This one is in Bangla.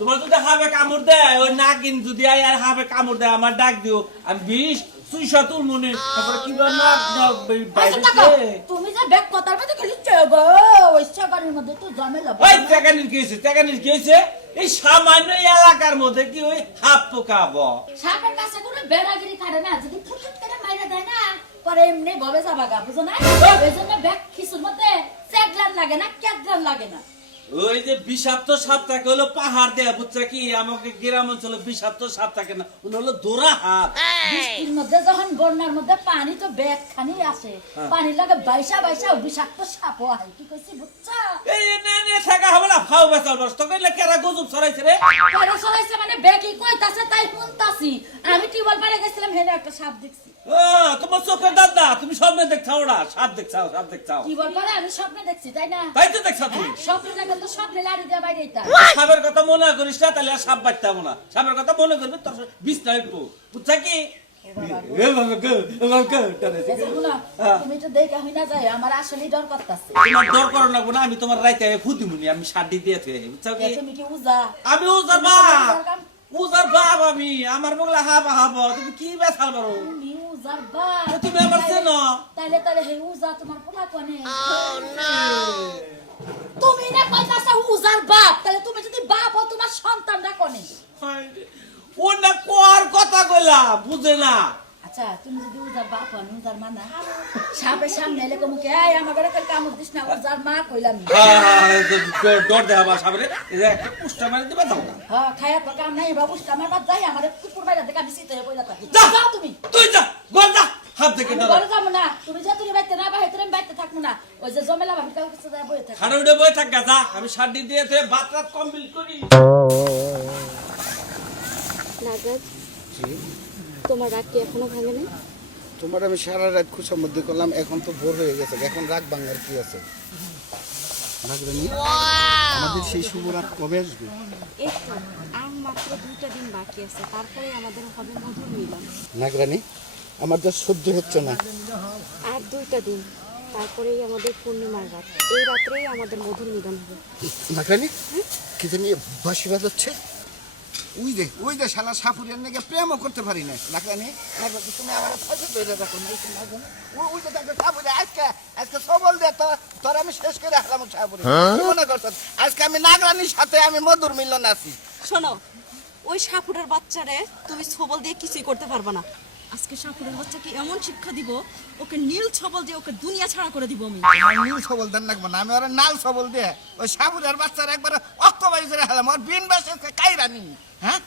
তোমার যদি হাবে কামড় দেয় ওই নাগিন যদি আই আর হাবে কামড় দেয় আমার ডাক দিও। আমি বিষ সুইসা তুলমুনি তারপরে কি বল না বাইরে টাকা, গিয়ে- তুমি যে ব্যাগ কথার মধ্যে খালি চেগো ওই চাকারির মধ্যে তো ঝামেলা ওই টাকানির কি হয়েছে? টাকানির কি হয়েছে? এই সামান্য এলাকার মধ্যে কি ওই হাফ পোকাবো? সাপের কাছে কোনো বেড়াগিরি করে না যদি ফুটুট করে মাইরা দেয় না পরে এমনি গবে যাবা গা বুঝো না? এই জন্য ব্যাগ খিসুর মধ্যে চেগলান লাগে না লাগে না। ওই যে বিষাক্ত সাপ থাকে হলো পাহাড় দেয়া বুঝছে কি? আমাকে গ্রাম অঞ্চলে বিষাক্ত সাপ থাকে না উনি হলো দোরা হাত বৃষ্টির মধ্যে যখন বন্যার মধ্যে পানি তো ব্যাগ খানি আসে পানি লাগে বাইসা বাইসা বিষাক্ত সাপও হয় কি কইছি বুঝছা? এই নে নে থাকা হবে না ফাও বেচাল বস। তোকে লে কেরা গজব ছড়াইছে রে? পরে সরাইছে মানে ব্যাগই কইতাছে তাই শুনতাছি। আমি টিউবওয়েল পাড়ে গেছিলাম হেনে একটা সাপ দেখছি। তোমার চোখের দাদা তুমি স্বপ্নে দেখছাও না সাপ দেখছাও সাপ দেখছাও পাড়ে আমি স্বপ্নে দেখছি তাই না তাই তো দেখছা তুমি স্বপ্নে দেখলে তো স্বপ্নে লাড়ি দিয়ে বাইরে। সাপের কথা মনে করিস না তাহলে সাপ বাঁচতে হব না সাপের কথা মনে করবি তোর বিষ না একটু বুঝছা কি হ্যাঁ। দেখে না না না আমি তোমার রাইতে ফুদিমুনি আমি শাড়ি দিয়ে কি কি আমি উজার বাপ উজার বাপ আমি আমার বগলা হাবা হাবা তুমি কি বেসাল পারো বা তুমি আমার চেনো? তাইলে তাইলে হে উজা তোমার পোলা কোনে? তুমি না কইতাছ উজার বাপ তাহলে তুমি যদি বাপ হও তোমার সন্তানরা কোনে? ও না কোয়ার কথা কইলা বুঝে না। আচ্ছা তুমি যদি উজার বাপ হন উজার মা না। সাপের সামনে এলে কমুকে এই আমার ঘরে কামড় দিস না উজার মা কইলাম ডর দেওয়া বা যে একটা পুষ্টা মারি দিবা দাও না হ্যাঁ খায়া তো কাম নাই বাবু আমার বাপ যাই আমার কুকুর বাইরে দেখা দিছি তো বইলা থাকি। যাও তুমি। থেকে ঘরে যাব না। তুমি যে তুমি বাইতে না বাইতে আমি বাইতে থাকব না। ওই যে জমেলা ভাবি কাউ কাছে যায় বই খাড়া উঠে বই থাক গা আমি শাড়ি দিয়ে ভাত রাত কমপ্লিট করি। তোমার রাগ কি এখনও ভাঙে নাই? তোমার আমি সারা রাত খুশামদ্দি করলাম এখন তো ভোর হয়ে গেছে। এখন রাগ বাংলার কি আছে? রাগরানি আমাদের সেই শুভ রাত কবে আসবে? আর মাত্র দুইটা দিন বাকি আছে। তারপরে আমাদের হবে মধুর মিলন। নাগরানি? আমার যা সহ্য হচ্ছে না। আর দুইটা দিন তারপরেই আমাদের পূর্ণিমার রাত। এই রাত্রেই আমাদের মধুর মিলন হবে। নাগরানি কি জানি বাসি বাজাচ্ছে? উই দে উই দে শালা সাপুরের নাকি প্রেমও করতে পারি না নাগরানি তুমি আমার ফাঁসে ধরে রাখো উই দে দেখো সাপুরে আজকে আজকে সবল দে তো তোর আমি শেষ করে হারাম সাপুরে মনে করছ? আজকে আমি নাগরানির সাথে আমি মধুর মিলন আছি। শোনো ওই সাপুরের বাচ্চারে তুমি সবল দিয়ে কিছুই করতে পারবে না। আজকে সাপুরের বাচ্চাকে এমন শিক্ষা দিব, ওকে নীল ছবল দিয়ে ওকে দুনিয়া ছাড়া করে দিব আমি। নীল ছবল দেন না আমি ওরা নাল ছবল দিয়ে, ওই সাপুরের বাচ্চার একবার অক্তবাই করে হেলাম ওর বিন বাসে কাইরানি। হ্যাঁ?